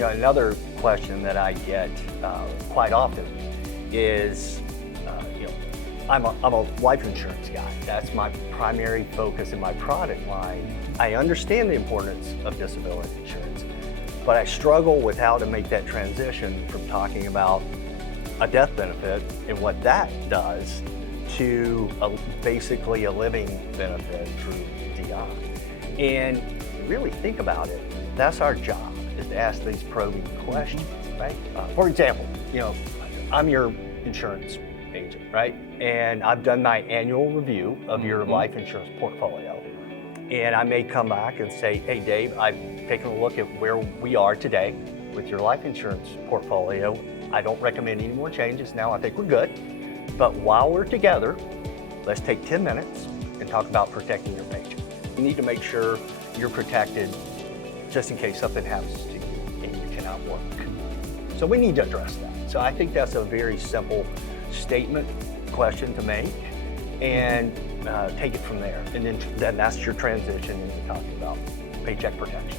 Another question that I get quite often is, you know, I'm a life insurance guy. That's my primary focus in my product line. I understand the importance of disability insurance, but I struggle with how to make that transition from talking about a death benefit and what that does to basically a living benefit through DI. And really think about it, that's our job, is to ask these probing questions, right? For example, I'm your insurance agent, right? And I've done my annual review of your life insurance portfolio. And I may come back and say, hey, Dave, I've taken a look at where we are today with your life insurance portfolio. I don't recommend any more changes now. I think we're good. But while we're together, let's take 10 minutes and talk about protecting your paycheck. You need to make sure you're protected just in case something happens to you and you cannot work. So we need to address that. So I think that's a very simple question to make, and take it from there. And then that's your transition into talking about paycheck protection.